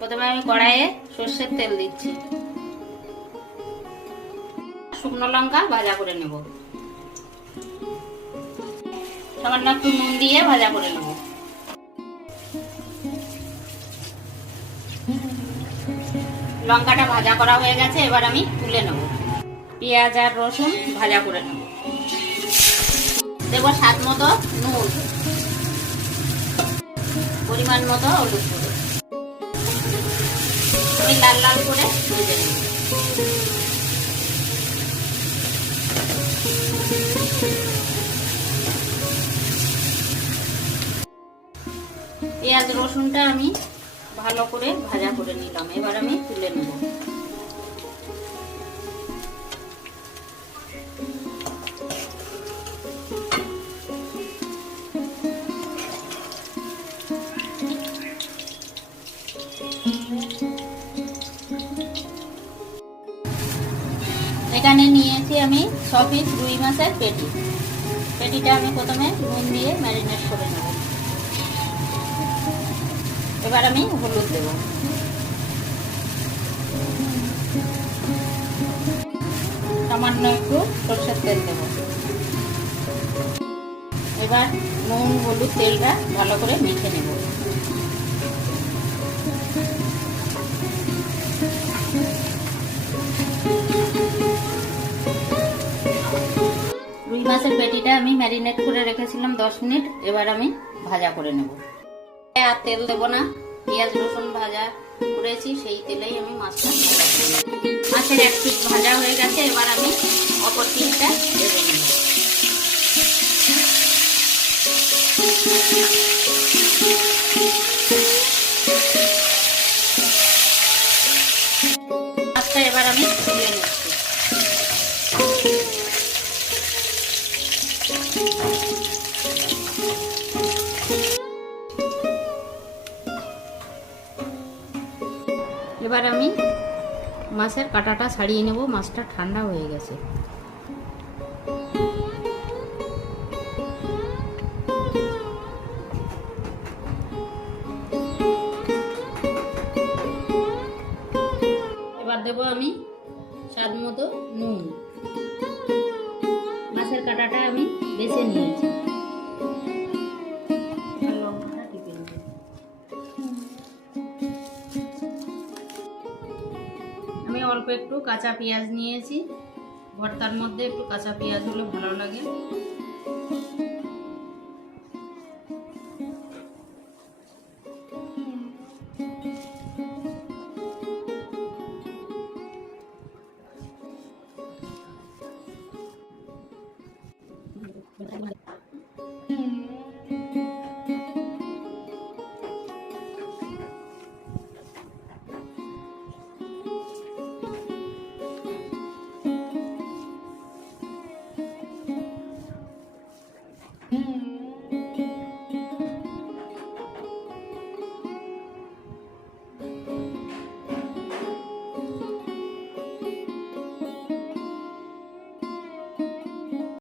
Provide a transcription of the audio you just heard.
প্রথমে আমি কড়াইয়ে সর্ষের তেল দিচ্ছি, শুকনো লঙ্কা ভাজা করে নেব, সামান্য একটু নুন দিয়ে ভাজা করে নেব। লঙ্কাটা ভাজা করা হয়ে গেছে, এবার আমি তুলে নেব। পেঁয়াজ আর রসুন ভাজা করে নেব। দেব স্বাদ মতো নুন, পরিমাণ মতো হলুদ গুঁড়ো। আমি লাল লাল করে ভেজে নেব। পেঁয়াজ রসুনটা আমি ভালো করে ভাজা করে নিলাম, এবার আমি তুলে নেব। এখানে নিয়েছি আমি 6 পিস রুই মাছের পেটি। পেটিটা আমি প্রথমে নুন দিয়ে ম্যারিনেট করে নেব। এবার আমি হলুদ দেব, সামান্য একটু সরষের তেল দেব। এবার নুন হলুদ তেলটা ভালো করে মেখে নেব। রুই মাছের পেটিটা আমি ম্যারিনেট করে রেখেছিলাম 10 মিনিট, এবার আমি ভাজা করে নেব। আর তেল দেব না, পেঁয়াজ রসুন ভাজা করেছি সেই তেলেই আমি মাছটা ভাজা করে নেব। মাছের এক পিঠ ভাজা হয়ে গেছে, এবার আমি অপর পিঠটা ভেজে নেব। মাছটা এবার আমি তুলে নিচ্ছি। এবার আমি মাছের কাঁটাটা ছাড়িয়ে নেব, মাছটা ঠান্ডা হয়ে গেছে। এবার দেব আমি স্বাদ মতো নুন। মাছের কাঁটাটা আমি বেছে নিয়েছি। আমি অল্প একটু কাঁচা পেঁয়াজ নিয়েছি, ভর্তার মধ্যে একটু কাঁচা পেঁয়াজ হলে ভালো লাগে।